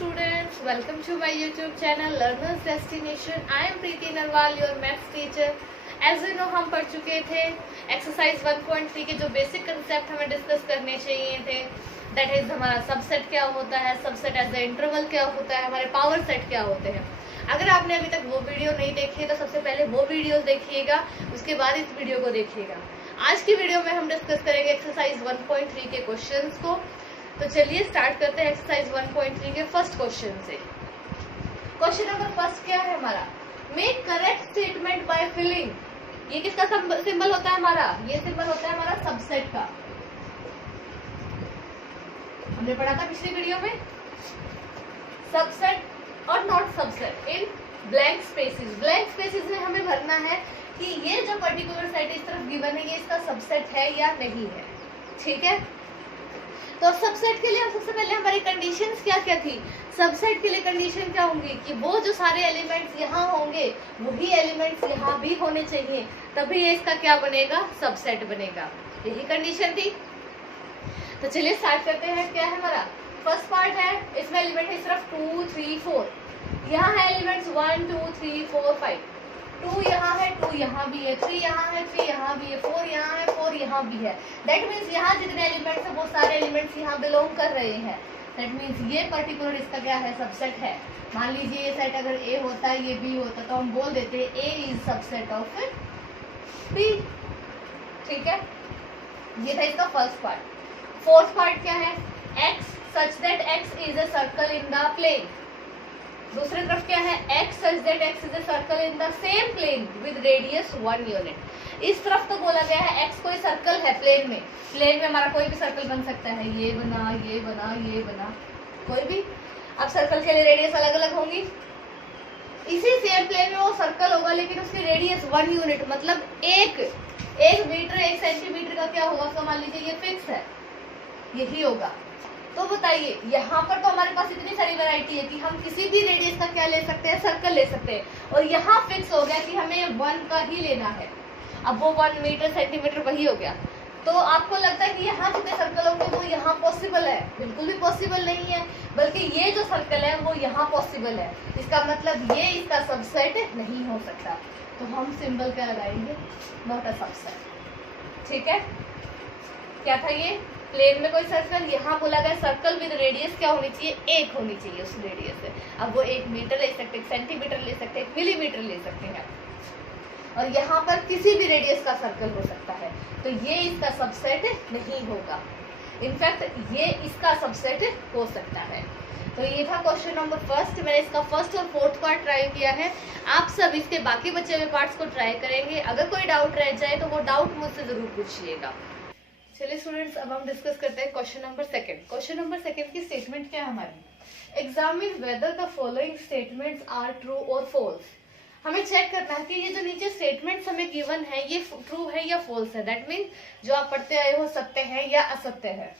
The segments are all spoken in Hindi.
students, welcome to my YouTube channel Learners Destination. I am Preeti Narwal, your maths teacher. As you know, हम पढ़ चुके थे एक्सरसाइज 1.3 के जो बेसिक कंसेप्ट हमें डिस्कस करने चाहिए थे। दैट इज हमारा सबसेट क्या होता है, सबसेट एज ए इंटरवल क्या होता है, हमारे पावर सेट क्या होते हैं। अगर आपने अभी तक वो वीडियो नहीं देखी है तो सबसे पहले वो वीडियोस देखिएगा, उसके बाद इस वीडियो को देखिएगा। आज की वीडियो में हम डिस्कस करेंगे एक्सरसाइज 1.3 के क्वेश्चंस को। तो चलिए स्टार्ट करते हैं एक्सरसाइज 1.3 के फर्स्ट क्वेश्चन से। क्वेश्चन नंबर फर्स्ट क्या है हमारा, make correct statement by filling. ये किसका सिंबल होता है हमारा, ये सिंबल होता है हमारा सबसेट का। हमने पढ़ा था पिछली वीडियो में सबसेट और not subset in blank spaces. Blank spaces में हमें भरना है कि ये जो पर्टिकुलर सेट इस तरफ गिवन है ये इसका सबसेट है या नहीं है। ठीक है, तो सबसेट के लिए सबसे पहले हमारी कंडीशंस क्या क्या थी। सबसेट के लिए कंडीशन क्या होंगी कि वो जो सारे एलिमेंट्स यहाँ होंगे वही एलिमेंट्स यहाँ भी होने चाहिए, तभी ये इसका क्या बनेगा, सबसेट बनेगा। यही कंडीशन थी। तो चलिए स्टार्ट करते हैं। क्या है हमारा फर्स्ट पार्ट है, इसमें एलिमेंट है सिर्फ 2 3 4। यहाँ है एलिमेंट्स 1 2 3 4 5। 2 यहाँ है, 2 यहाँ भी है, 3 यहाँ है, 3 यहाँ भी है, 4 यहाँ है, 4 यहाँ भी है। दैट मीन्स यहाँ जितने एलिमेंट्स है वो सारे एलिमेंट्स यहाँ बिलोंग कर रहे हैं। दैट मीन्स ये पर्टिकुलर इसका क्या है, सबसेट है। मान लीजिए ये सेट अगर ए होता है ये बी होता तो हम बोल देते ए इज सबसेट ऑफ बी। ठीक है, ये था इसका फर्स्ट पार्ट। फोर्थ पार्ट क्या है, X such that X is a circle in the plane. दूसरी तरफ क्या है, x such that x is a circle in the same plane with radius 1 unit। इस तरफ तो बोला गया है x कोई सर्कल है प्लेन में। प्लेन में हमारा कोई भी सर्कल बन सकता है, ये बना ये बना ये बना कोई भी। अब सर्कल के लिए रेडियस अलग अलग होंगी। इसी सेम प्लेन में वो सर्कल होगा लेकिन उसकी रेडियस 1 यूनिट मतलब एक मीटर 1 सेंटीमीटर का क्या होगा। तो मान लीजिए ये फिक्स है, यही होगा। तो बताइए यहाँ पर तो हमारे पास इतनी सारी वैरायटी है कि हम किसी भी रेडियस का क्या ले सकते हैं, सर्कल ले सकते हैं। और यहाँ फिक्स हो गया कि हमें 1 का ही लेना है। अब वो 1 मीटर सेंटीमीटर वही हो गया। तो आपको लगता है कि यहाँ जितने सर्कल होंगे वो यहाँ पॉसिबल है, बिल्कुल भी पॉसिबल नहीं है। बल्कि ये जो सर्कल है वो यहाँ पॉसिबल है। इसका मतलब ये इसका सबसेट नहीं हो सकता। तो हम सिंबल क्या लगाएंगे, नॉट अ सबसेट। ठीक है, क्या था ये, प्लेन में कोई सर्कल, यहाँ बोला गया सर्कल विद रेडियस क्या होनी चाहिए, 1 होनी चाहिए उस रेडियस से। अब वो 1 मीटर ले सकते, 1 सेंटीमीटर ले सकते, 1 मिलीमीटर ले सकते हैं। और यहाँ पर किसी भी रेडियस का सर्कल हो सकता है। तो ये इसका सबसेट नहीं होगा, इनफैक्ट ये इसका सबसेट हो सकता है। तो ये था क्वेश्चन नंबर फर्स्ट। मैंने इसका फर्स्ट और फोर्थ पार्ट ट्राई किया है। आप सब इसके बाकी बचे हुए पार्ट्स को ट्राई करेंगे। अगर कोई डाउट रह जाए तो वो डाउट मुझसे जरूर पूछिएगा। चलिए स्टूडेंट्स, अब हम डिस्कस करते हैं question number second. Question number second की स्टेटमेंट क्या है हमारी, examine whether the following statements are true और फॉल्स। हमें चेक करना है कि ये जो नीचे स्टेटमेंट्स हमें गिवन है ये ट्रू है या फॉल्स है। दैट मीन्स जो आप पढ़ते आए हो सत्य है या असत्य है।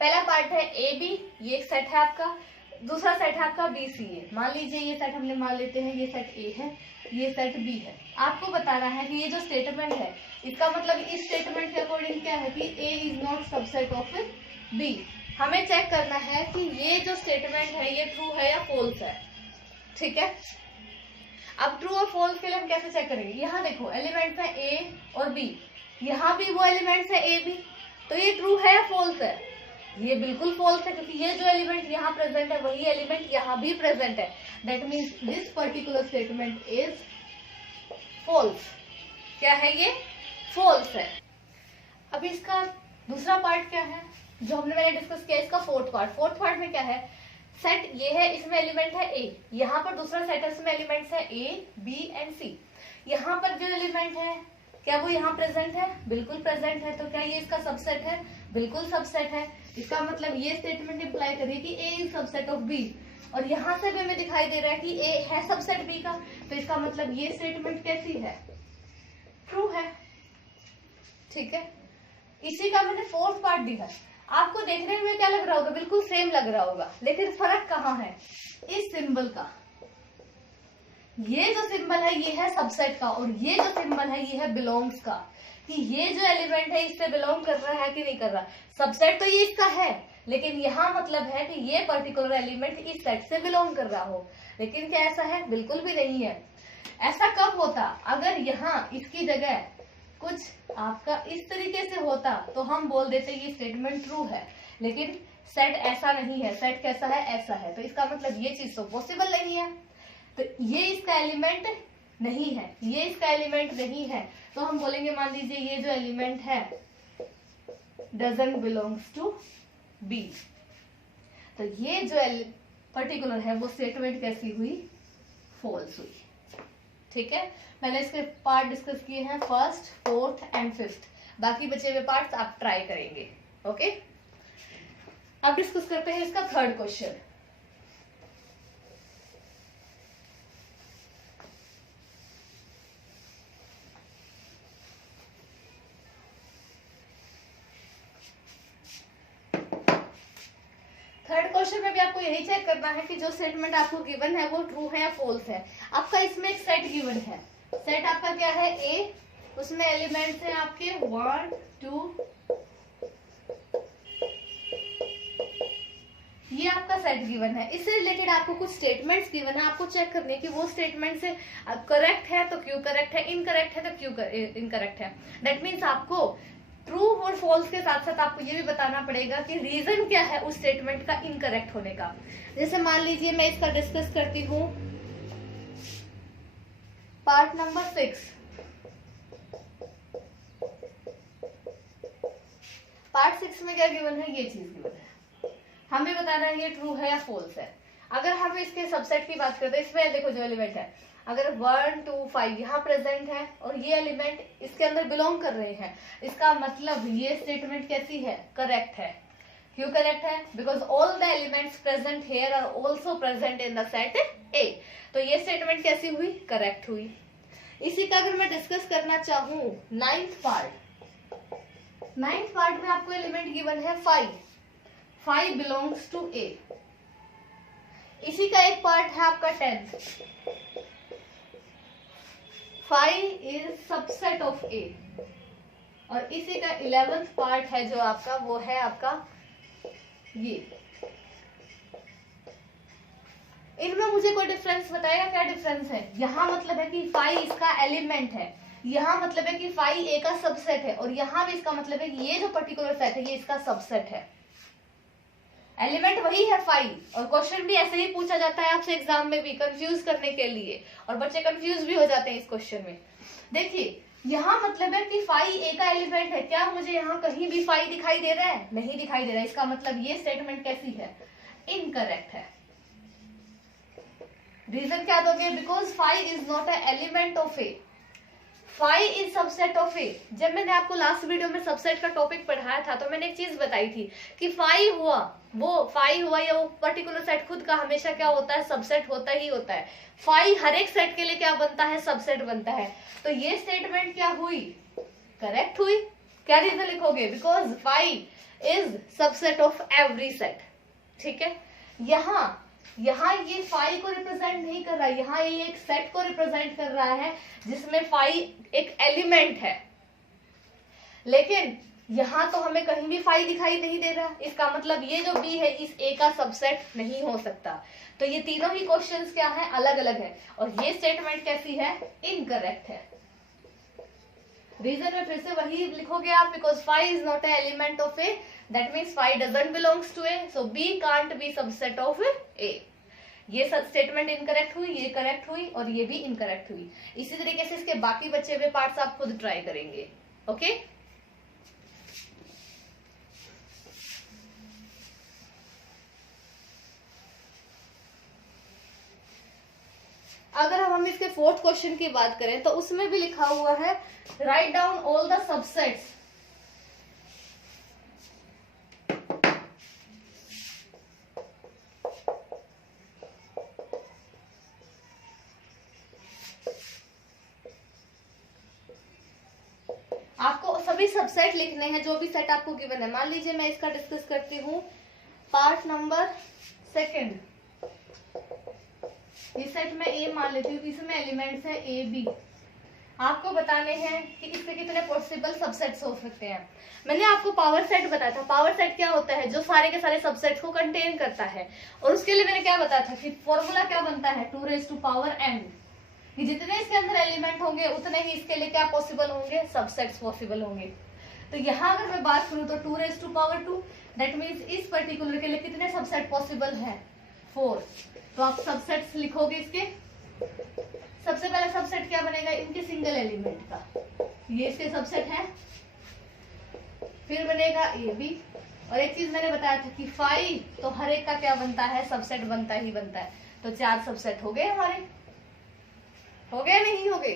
पहला पार्ट है ए बी, ये एक सेट है आपका। दूसरा सेट है आपका बी सी ए। मान लीजिए ये सेट हमने मान लेते हैं, ये सेट ए है, ये सेट बी है। आपको बताना है कि ये जो स्टेटमेंट है इसका मतलब इस स्टेटमेंट के अकॉर्डिंग क्या है कि A is not subset of B. हमें चेक करना है कि ये जो स्टेटमेंट है ये ट्रू है या फॉल्स है। ठीक है, अब ट्रू और फॉल्स के लिए हम कैसे चेक करेंगे, यहाँ देखो एलिमेंट्स है ए और बी, यहाँ भी वो एलिमेंट्स है ए बी। तो ये ट्रू है या फॉल्स है, ये बिल्कुल फॉल्स है क्योंकि ये जो एलिमेंट यहाँ प्रेजेंट है वही एलिमेंट यहाँ भी प्रेजेंट है। That means this particular statement is false. क्या है ये, फॉल्स है। अब इसका दूसरा पार्ट क्या है जो मैंने डिस्कस किया, इसका फोर्थ पार्ट। फोर्थ पार्ट में क्या है, सेट ये है, इसमें एलिमेंट है ए, यहाँ पर दूसरा सेट है इसमें एलिमेंट्स है ए बी एंड सी। यहाँ पर जो एलिमेंट है क्या वो यहाँ प्रेजेंट है, बिल्कुल प्रेजेंट है। तो क्या ये इसका सबसेट है, बिल्कुल सबसेट है। इसका मतलब ये स्टेटमेंट इंप्लाई करिए कि A is subset of B. और यहाँ से भी हमें दिखाई दे रहा है कि ए है सबसेट बी का। तो इसका मतलब ये स्टेटमेंट कैसी है, ट्रू है। ठीक है, इसी का मैंने फोर्थ पार्ट दिया। आपको देखने में क्या लग रहा होगा, बिल्कुल सेम लग रहा होगा, लेकिन फर्क कहाँ है, इस सिंबल का। ये जो सिंबल है ये है सबसेट का और ये जो सिंबल है ये है बिलोंग्स का, कि ये जो एलिमेंट है इससे बिलोंग कर रहा है कि नहीं कर रहा। सबसेट तो ये इसका है लेकिन यहाँ मतलब है कि ये पर्टिकुलर एलिमेंट इस सेट से बिलोंग कर रहा हो। लेकिन क्या ऐसा है? बिल्कुल भी नहीं है। ऐसा कब होता? अगर यहाँ इसकी जगह कुछ आपका इस तरीके से होता तो हम बोल देते ये स्टेटमेंट ट्रू है, लेकिन सेट ऐसा नहीं है। सेट कैसा है? ऐसा है। तो इसका मतलब ये चीज तो पॉसिबल नहीं है। तो ये इसका एलिमेंट नहीं है, ये इसका एलिमेंट नहीं है। तो हम बोलेंगे मान लीजिए ये जो एलिमेंट है डजंट बिलोंग्स टू बी। तो ये जो पर्टिकुलर है वो स्टेटमेंट कैसी हुई? फॉल्स हुई। ठीक है, मैंने इसके पार्ट डिस्कस किए हैं, फर्स्ट, फोर्थ एंड फिफ्थ। बाकी बचे हुए पार्ट्स आप ट्राई करेंगे। ओके, अब डिस्कस करते हैं इसका थर्ड क्वेश्चन। थर्ड क्वेश्चन में भी आपको यही चेक करना है कि जो स्टेटमेंट आपको गिवन है वो ट्रू है या फॉल्स है। आपका इसमें एक सेट गिवन है। सेट आपका क्या है? ए। उसमें एलिमेंट्स हैं आपके 1 2, ये आपका सेट गिवन है। इससे रिलेटेड आपको कुछ स्टेटमेंट्स गिवन है, आपको चेक करने की वो स्टेटमेंट से करेक्ट है तो क्यों करेक्ट है, इनकरेक्ट है तो क्यों इनकरेक्ट है। दैट मीन्स आपको ट्रू और फॉल्स के साथ साथ आपको ये भी बताना पड़ेगा कि रीजन क्या है उस स्टेटमेंट का इनकरेक्ट होने का। जैसे मान लीजिए मैं इसका डिस्कस करती हूँ पार्ट नंबर 6। पार्ट 6 में क्या गिवन है? ये चीज गिवन है, हमें बताना है ये ट्रू है या फॉल्स है। अगर हम इसके सबसेट की बात करते हैं, इसमें देखो जो एलिमेंट है, अगर 1 2 5 यहाँ प्रेजेंट है और ये एलिमेंट इसके अंदर बिलोंग कर रहे हैं, इसका मतलब ये स्टेटमेंट कैसी है? करेक्ट है। क्यों करेक्ट है? Because all the elements present here are also present in the set A. तो ये स्टेटमेंट कैसी हुई? करेक्ट हुई। इसी का अगर मैं डिस्कस करना चाहूँ नाइन्थ पार्ट में आपको एलिमेंट गिवन है 5 बिलोंग्स टू ए। इसी का एक पार्ट है आपका 10th, 5 इज सबसेट ऑफ ए। और इसी का 11th पार्ट है जो आपका, वो है आपका ये। इनमें मुझे कोई डिफरेंस बताएगा? क्या डिफरेंस है? यहाँ मतलब है कि 5 इसका एलिमेंट है, यहाँ मतलब है कि 5 ए का सबसेट है, और यहाँ भी इसका मतलब है कि ये जो पर्टिकुलर सेट है ये इसका सबसेट है। एलिमेंट वही है 5, और क्वेश्चन भी ऐसे ही पूछा जाता है आपसे एग्जाम में भी, कंफ्यूज करने के लिए, और बच्चे कंफ्यूज भी हो जाते हैं इस क्वेश्चन में। देखिए यहाँ मतलब है कि 5 ए का एलिमेंट है, क्या मुझे यहाँ कहीं भी 5 दिखाई दे रहा है? नहीं दिखाई दे रहा है। इसका मतलब ये स्टेटमेंट कैसी है? इनकरेक्ट है। रीजन क्या दोगे? Because 5 is not a element of A, 5 is subset of A. जब मैंने आपको लास्ट वीडियो में सबसेट का टॉपिक पढ़ाया था तो मैंने एक चीज बताई थी कि 5 हुआ या वो पर्टिकुलर सेट खुद का हमेशा क्या होता है? सबसेट होता ही होता है। 5 हर एक सेट के लिए क्या बनता है? सबसेट बनता है। तो ये स्टेटमेंट क्या हुई? करेक्ट हुई। क्या रीजन लिखोगे? Because 5 is subset of every set. ठीक है, यहाँ ये 5 को रिप्रेजेंट नहीं कर रहा है, यहाँ ये एक सेट को रिप्रेजेंट कर रहा है जिसमें 5 एक एलिमेंट है। लेकिन यहाँ तो हमें कहीं भी 5 दिखाई नहीं दे रहा। इसका मतलब ये जो बी है इस ए का सबसेट नहीं हो सकता। तो ये तीनों ही क्वेश्चंस क्या है? अलग अलग है। और ये स्टेटमेंट कैसी है? इनकरेक्ट है। रीजन में फिर से वही लिखोगे आप, because 5 is not a element of A, that means 5 doesn't belongs to A, so B can't be subset of A. ये सब स्टेटमेंट इनकरेक्ट हुई, ये करेक्ट हुई, और ये भी इनकरेक्ट हुई। इसी तरीके से इसके बाकी बचे हुए पार्ट्स आप खुद ट्राई करेंगे। ओके, अगर हम इसके फोर्थ क्वेश्चन की बात करें तो उसमें भी लिखा हुआ है write down all the subsets. आपको सभी सबसेट लिखने हैं जो भी सेट आपको गिवन है। मान लीजिए मैं इसका डिस्कस करती हूँ पार्ट नंबर 2। इस सेट में ए मान लेती हूँ, इसमें एलिमेंट्स है ए बी। आपको बताने हैं कि इसके कितने पॉसिबल सबसेट्स हो सकते हैं। मैंने आपको पावर सेट बताया था। पावर सेट क्या होता है? जो सारे के सारे सबसेट्स को कंटेन करता है। और उसके लिए मैंने क्या बताया था कि फॉर्मूला क्या बनता है, 2 raised to power n। जितने इसके अंदर एलिमेंट होंगे उतने ही इसके लिए क्या पॉसिबल होंगे, सबसेट्स पॉसिबल होंगे। तो यहाँ अगर मैं बात करूँ तो 2 raised to power 2, that means इस पर्टिकुलर के लिए कितने सबसेट पॉसिबल है, 4। तो आप सबसेट्स लिखोगे इसके। सबसे पहला सबसेट क्या बनेगा, इनके सिंगल एलिमेंट का, ये इसके सबसेट है। फिर बनेगा ए बी। और एक चीज मैंने बताया था कि 5 तो हर एक का क्या बनता है, सबसेट बनता ही बनता है। तो 4 सबसेट हो गए हमारे, हो गए नहीं हो गए।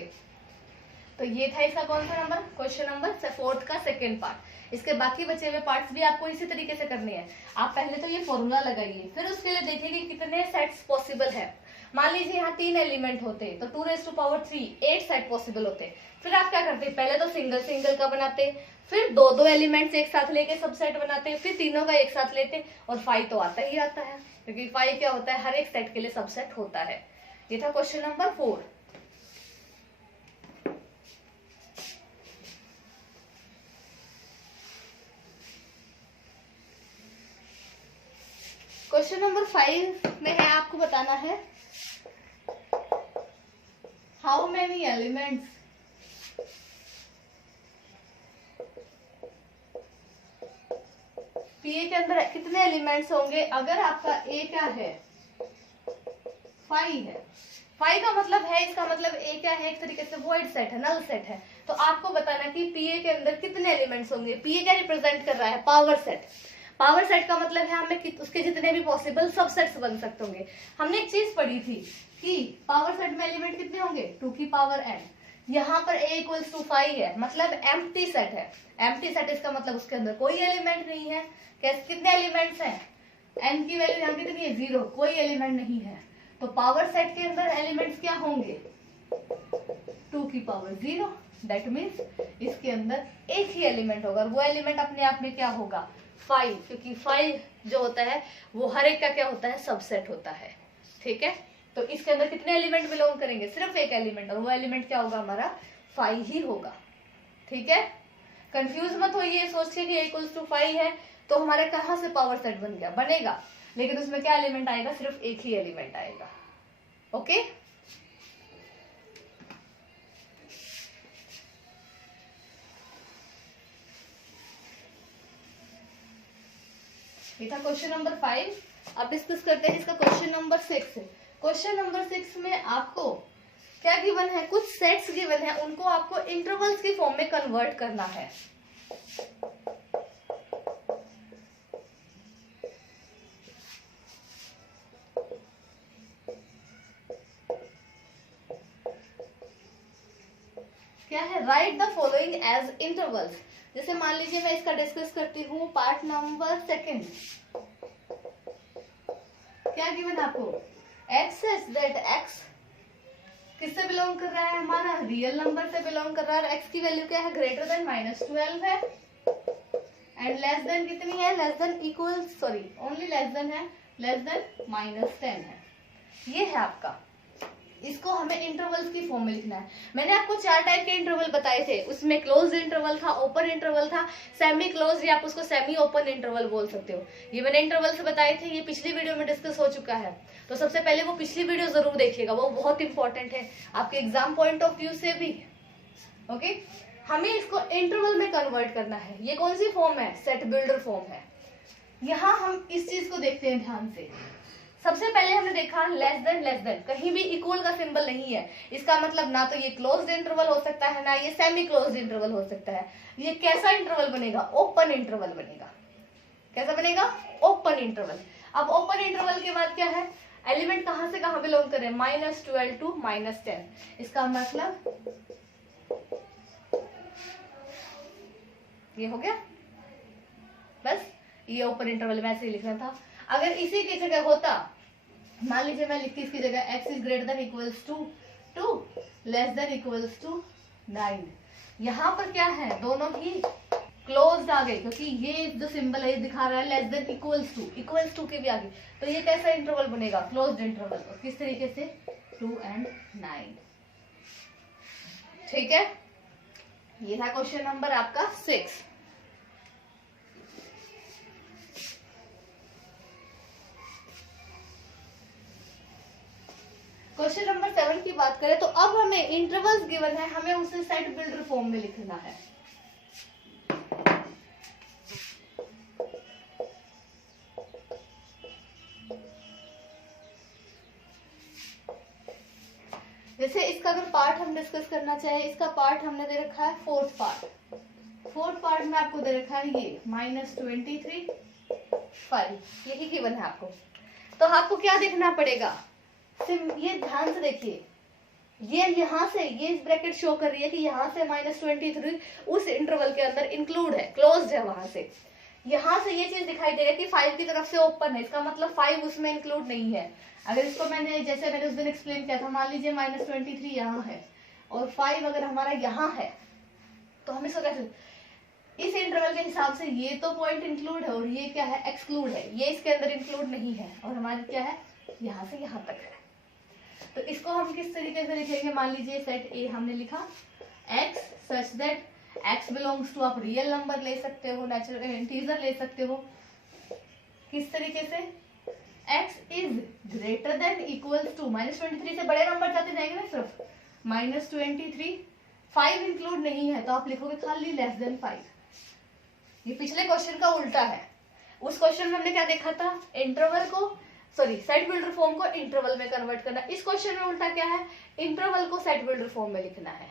तो ये था इसका कौन सा नंबर, क्वेश्चन नंबर 4 का सेकेंड पार्ट। इसके बाकी बचे हुए पार्ट्स भी आपको इसी तरीके से करने हैं। आप पहले तो ये फॉर्मूला लगाइए, फिर उसके लिए देखिए कि कितने सेट्स पॉसिबल है। मान लीजिए यहाँ 3 एलिमेंट होते तो 2 raised to power 3 8 set possible होते। फिर आप क्या करते, पहले तो सिंगल सिंगल का बनाते, फिर दो एलिमेंट्स एक साथ लेके सबसेट बनाते, फिर तीनों का एक साथ लेते, और 5 तो आता ही आता है, क्योंकि 5 क्या होता है, हर एक सेट के लिए सबसेट होता है। ये था क्वेश्चन नंबर 4। क्वेश्चन नंबर 5 में है, आपको बताना है हाउ मेनी एलिमेंट्स पीए के अंदर कितने एलिमेंट्स होंगे अगर आपका ए क्या है, 5 है। 5 का मतलब है, इसका मतलब ए क्या है, एक तरीके से वॉइड सेट है, नल सेट है। तो आपको बताना कि पीए के अंदर कितने एलिमेंट्स होंगे। पीए क्या रिप्रेजेंट कर रहा है, पावर सेट। पावर सेट का मतलब है हमें उसके जितने भी पॉसिबल सबसेट्स बन सकते होंगे। हमने एक चीज पढ़ी थी कि पावर सेट में एलिमेंट कितने होंगे, 2 की पावर n। यहाँ पर a इक्वल्स टू 5 है, मतलब एम्प्टी सेट है। एम्प्टी सेट इसका मतलब उसके अंदर कोई एलिमेंट नहीं है। कैसे, कितने एलिमेंट्स हैं, n की वैल्यू यहाँ कितनी है, 0, कोई एलिमेंट नहीं है। तो पावर सेट के अंदर एलिमेंट्स क्या होंगे, 2 की पावर 0, दैट मीन्स इसके अंदर एक ही एलिमेंट होगा। और वो एलिमेंट अपने आप में क्या होगा, 5, क्योंकि 5 जो होता है वो हर एक का क्या होता है, सबसेट होता है। ठीक है, तो इसके अंदर कितने एलिमेंट बिलोंग करेंगे, सिर्फ एक एलिमेंट, और वो एलिमेंट क्या होगा, हमारा 5 ही होगा। ठीक है, कंफ्यूज मत होइए, सोचिए कि इक्वल्स टू 5 है तो हमारे कहाँ से पावर सेट बन गया, बनेगा, लेकिन उसमें क्या एलिमेंट आएगा, सिर्फ एक ही एलिमेंट आएगा। ओके, ये था क्वेश्चन नंबर 5। अब डिस्कस करते हैं इसका क्वेश्चन नंबर 6। क्वेश्चन नंबर 6 में आपको क्या गिवन है, कुछ सेट्स गिवन है, उनको आपको इंटरवल्स की फॉर्म में कन्वर्ट करना है। क्या है, write the following as intervals. जैसे मान लीजिए मैं इसका डिस्कस करती हूँ पार्ट नंबर 2। क्या गिवन आपको, x है, दैट x किससे बिलोंग कर रहा है, हमारा रियल नंबर से बिलोंग कर रहा है। x की वैल्यू क्या है, ग्रेटर देन -12 है, एंड लेस देन कितनी है, less than equal, sorry only less than है, लेस देन -10 है। ये है आपका, इसको हमें इंटरवल्स की फॉर्म में लिखना है। मैंने आपको 4 टाइप के इंटरवल बताए थे, उसमें क्लोज्ड इंटरवल था, ओपन इंटरवल था, सेमी क्लोज, या आप उसको सेमी ओपन इंटरवल बोल सकते हो। ये मैंने इंटरवल से बताए थे, ये पिछली वीडियो में डिस्कस हो चुका है। तो सबसे पहले वो पिछली वीडियो जरूर देखिएगा, वो बहुत इंपॉर्टेंट है आपके एग्जाम पॉइंट ऑफ व्यू से भी। ओके, हमें इसको इंटरवल में कन्वर्ट करना है। ये कौन सी फॉर्म है, सेट बिल्डर फॉर्म है। यहाँ हम इस चीज को देखते हैं ध्यान से। सबसे पहले हमने देखा लेस देन, कहीं भी इक्वल का सिंबल नहीं है, इसका मतलब ना तो ये क्लोज्ड इंटरवल हो सकता है, ना ये सेमी क्लोज्ड इंटरवल हो सकता है। ये कैसा इंटरवल बनेगा, ओपन इंटरवल बनेगा। कैसा बनेगा, ओपन इंटरवल। अब ओपन इंटरवल के बाद क्या है, एलिमेंट कहां से कहां बिलोंग करे, -12 टू -10। इसका मतलब ये हो गया, बस ये ओपन इंटरवल में ऐसे ही लिखना था। अगर इसी की जगह होता, मान लीजिए मैं लिखती इसकी जगह x is greater than equals to 2, less than equals to 9। यहाँ पर क्या है, दोनों ही क्लोज्ड आ गए, क्योंकि ये जो सिंबल है ये दिखा रहा है लेस देन इक्वल्स टू के भी आगे। तो ये कैसा इंटरवल बनेगा, क्लोज्ड इंटरवल। किस तरीके से, 2 and 9। ठीक है, ये था क्वेश्चन नंबर आपका 6। क्वेश्चन नंबर 7 की बात करें तो अब हमें इंटरवल्स गिवन है, हमें उसे सेट बिल्डर फॉर्म में लिखना है। जैसे इसका अगर पार्ट हम डिस्कस करना चाहे, इसका पार्ट हमने दे रखा है फोर्थ पार्ट में आपको दे रखा है ये -23 5, यही गिवन है आपको। तो आपको क्या देखना पड़ेगा, ये ध्यान से देखिए, ये यहाँ से ये इस ब्रैकेट शो कर रही है कि यहाँ से -23 उस इंटरवल के अंदर इंक्लूड है, क्लोज्ड है। वहां से यहाँ से ये चीज दिखाई दे रही है कि 5 की तरफ से ओपन है, इसका मतलब 5 उसमें इंक्लूड नहीं है। अगर इसको जैसे मैंने उस दिन एक्सप्लेन किया था, मान लीजिए -23 यहाँ है और 5 अगर हमारा यहाँ है, तो हम इसको कैसे, इस इंटरवल के हिसाब से ये तो पॉइंट इंक्लूड है और ये क्या है, एक्सक्लूड है, ये इसके अंदर इंक्लूड नहीं है और हमारी क्या है, यहाँ से यहाँ तक है। तो इसको हम किस तरीके से लिखेंगे, मान लीजिए सेट ए हमने लिखा x such that x belongs to, आप रियल नंबर ले सकते हो, नेचुरल इंटीजर ले सकते हो, किस तरीके से, x is greater than equals to, -23 से बड़े नंबर जाते जाएंगे ना, सिर्फ -23, 5 इंक्लूड नहीं है तो आप लिखोगे खाली <5। ये पिछले क्वेश्चन का उल्टा है। उस क्वेश्चन में हमने क्या देखा था, इंटरवल को, सॉरी सेट बिल्डर फॉर्म को इंटरवल में कन्वर्ट करना। इस क्वेश्चन में उल्टा क्या है, इंटरवल को सेट बिल्डर फॉर्म में लिखना है।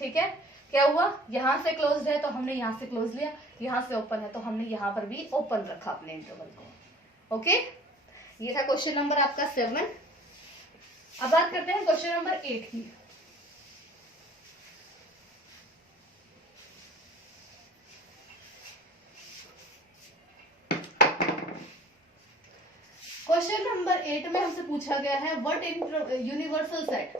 ठीक है, क्या हुआ, यहाँ से क्लोज्ड है तो हमने यहाँ से क्लोज लिया, यहाँ से ओपन है तो हमने यहाँ पर भी ओपन रखा अपने इंटरवल को। ओके, ये था क्वेश्चन नंबर आपका 7। अब बात करते हैं क्वेश्चन नंबर 8 की। क्वेश्चन नंबर 8 में हमसे पूछा गया है what universal set,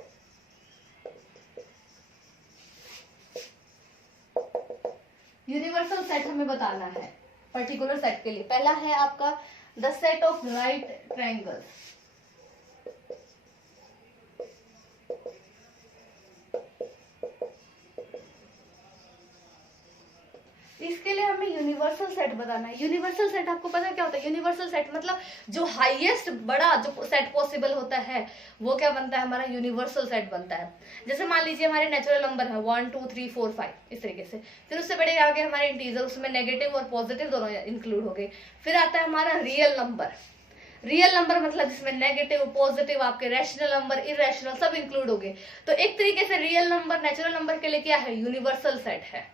universal set हमें बताना है पर्टिकुलर सेट के लिए। पहला है आपका the set of right triangles. इसके लिए हमें यूनिवर्सल सेट बताना है। यूनिवर्सल सेट आपको पता है क्या होता है, यूनिवर्सल सेट मतलब जो हाईएस्ट बड़ा जो सेट पॉसिबल होता है वो क्या बनता है, हमारा यूनिवर्सल सेट बनता है। जैसे मान लीजिए हमारे नेचुरल नंबर है 1 2 3 4 5 इस तरीके से, फिर उससे बड़े आगे हमारे इंटीजर, उसमें नेगेटिव और पॉजिटिव दोनों इंक्लूड हो गए। फिर आता है हमारा रियल नंबर, रियल नंबर मतलब जिसमें नेगेटिव पॉजिटिव आपके रैशनल नंबर इरेशनल सब इंक्लूड हो गए। तो एक तरीके से रियल नंबर नेचुरल नंबर के लिए क्या है, यूनिवर्सल सेट है।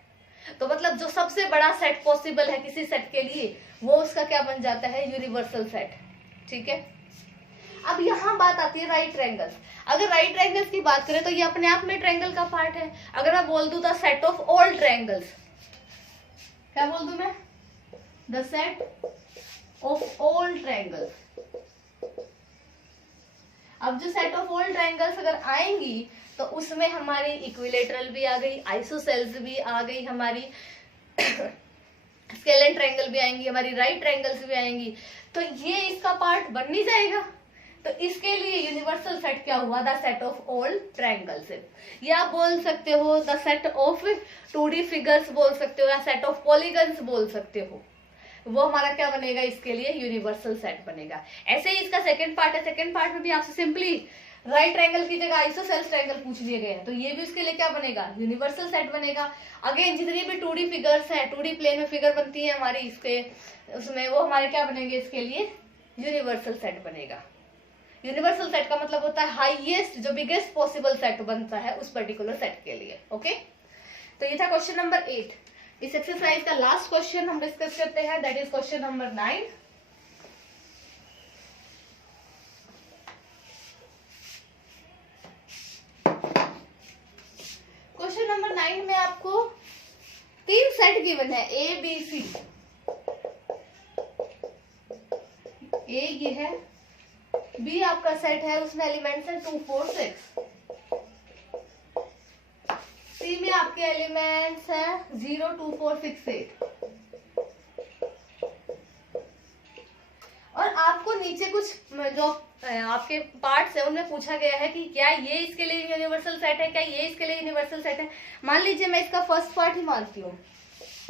तो मतलब जो सबसे बड़ा सेट पॉसिबल है किसी सेट के लिए वो उसका क्या बन जाता है, यूनिवर्सल सेट। ठीक है, अब यहाँ बात आती है राइट ट्रायंगल्स। अगर राइट ट्रायंगल्स की बात करें तो ये अपने आप में ट्रायंगल का पार्ट है। अगर मैं बोल दूं the set of all triangles, क्या बोल दूं मैं, the set of all triangles. अब जो सेट ऑफ ऑल ट्रायंगल्स अगर आएंगी तो उसमें हमारी इक्विलेटरल भी आ गई, आइसोसेल्स भी आ गई, हमारी स्केलेन ट्रायंगल भी आएंगी, हमारी राइट ट्रायंगल्स भी आएंगी। तो ये इसका पार्ट बन नहीं जाएगा। तो इसके लिए यूनिवर्सल सेट क्या हुआ, the set of all triangles. या बोल सकते हो the set of 2D figures बोल सकते हो, या सेट ऑफ पॉलीगन्स बोल सकते हो। वो हमारा क्या बनेगा, इसके लिए यूनिवर्सल सेट बनेगा। ऐसे ही इसका सेकंड पार्ट है, सेकंड पार्ट में भी आपसे सिंपली राइट ट्रायंगल की जगह आइसोसेल्स ट्रायंगल पूछ लिए गए हैं, तो ये भी उसके लिए क्या बनेगा, यूनिवर्सल सेट बनेगा। अगेन जितनी भी 2D फिगर्स हैं, 2D प्लेन में फिगर बनती है हमारी इसके उसमें, वो हमारे क्या बनेंगे, इसके लिए यूनिवर्सल सेट बनेगा। यूनिवर्सल सेट का मतलब होता है हाईएस्ट जो बिगेस्ट पॉसिबल सेट बनता है उस पर्टिकुलर सेट के लिए। ओके, तो ये था क्वेश्चन नंबर 8। इस एक्सरसाइज का लास्ट क्वेश्चन हम डिस्कस करते हैं, that is question number 9। Question number 9 में आपको 3 सेट गिवन है, ए बी सी। ए ये है, बी आपका सेट है, उसमें एलिमेंट्स हैं 2 4 6। सी में आपके एलिमेंट्स हैं 0 2 4 6 8। और आपको नीचे कुछ जो आपके पार्ट्स है उनमें पूछा गया है कि क्या ये इसके लिए यूनिवर्सल सेट है, क्या ये इसके लिए यूनिवर्सल सेट है। मान लीजिए मैं इसका फर्स्ट पार्ट ही मानती हूँ,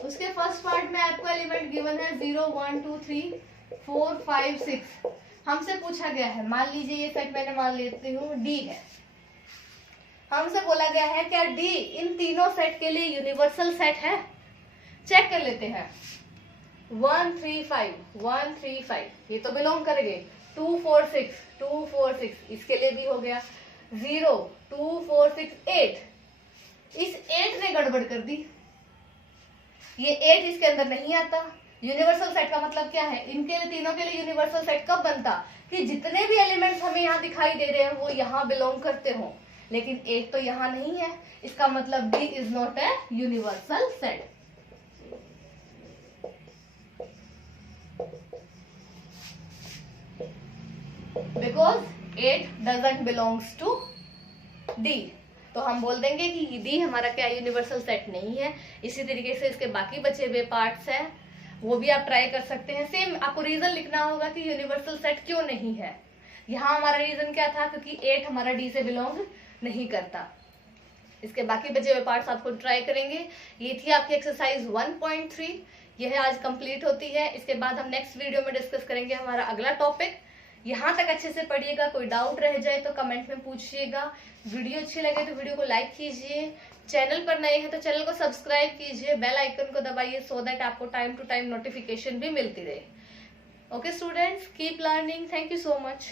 उसके फर्स्ट पार्ट में आपको एलिमेंट गिवन है 0 1 2 3 4 5 6। हमसे पूछा गया है, मान लीजिए ये सेट मैंने मान लेती हूँ डी है, हमसे बोला गया है क्या डी इन तीनों सेट के लिए यूनिवर्सल सेट है। चेक कर लेते हैं। 1 3 5 1 3 5 ये तो बिलोंग करेंगे। 2 4 6 2 4 6 इसके लिए भी हो गया। 0 2 4 6 8 इस 8 ने गड़बड़ कर दी, ये 8 इसके अंदर नहीं आता। यूनिवर्सल सेट का मतलब क्या है, इनके लिए तीनों के लिए यूनिवर्सल सेट कब बनता कि जितने भी एलिमेंट्स हमें यहाँ दिखाई दे रहे हैं वो यहाँ बिलोंग करते हो, लेकिन 8 तो यहाँ नहीं है, इसका मतलब D is not a universal set. Because 8 doesn't belongs to D, तो हम बोल देंगे कि D हमारा क्या यूनिवर्सल सेट नहीं है। इसी तरीके से इसके बाकी बचे हुए पार्ट्स हैं वो भी आप ट्राई कर सकते हैं। सेम आपको रीजन लिखना होगा कि यूनिवर्सल सेट क्यों नहीं है। यहाँ हमारा रीजन क्या था, क्योंकि 8 हमारा D से बिलोंग नहीं करता। इसके बाकी बचे हुए पार्ट्स आपको ट्राई करेंगे। ये थी आपकी एक्सरसाइज 1.3, यह आज कंप्लीट होती है। इसके बाद हम नेक्स्ट वीडियो में डिस्कस करेंगे हमारा अगला टॉपिक। यहाँ तक अच्छे से पढ़िएगा, कोई डाउट रह जाए तो कमेंट में पूछिएगा। वीडियो अच्छी लगे तो वीडियो को लाइक कीजिए, चैनल पर नए हैं तो चैनल को सब्सक्राइब कीजिए, बेल आइकन को दबाइए सो दैट आपको टाइम टू टाइम नोटिफिकेशन भी मिलती रहे। Okay students, keep learning. Thank you so much.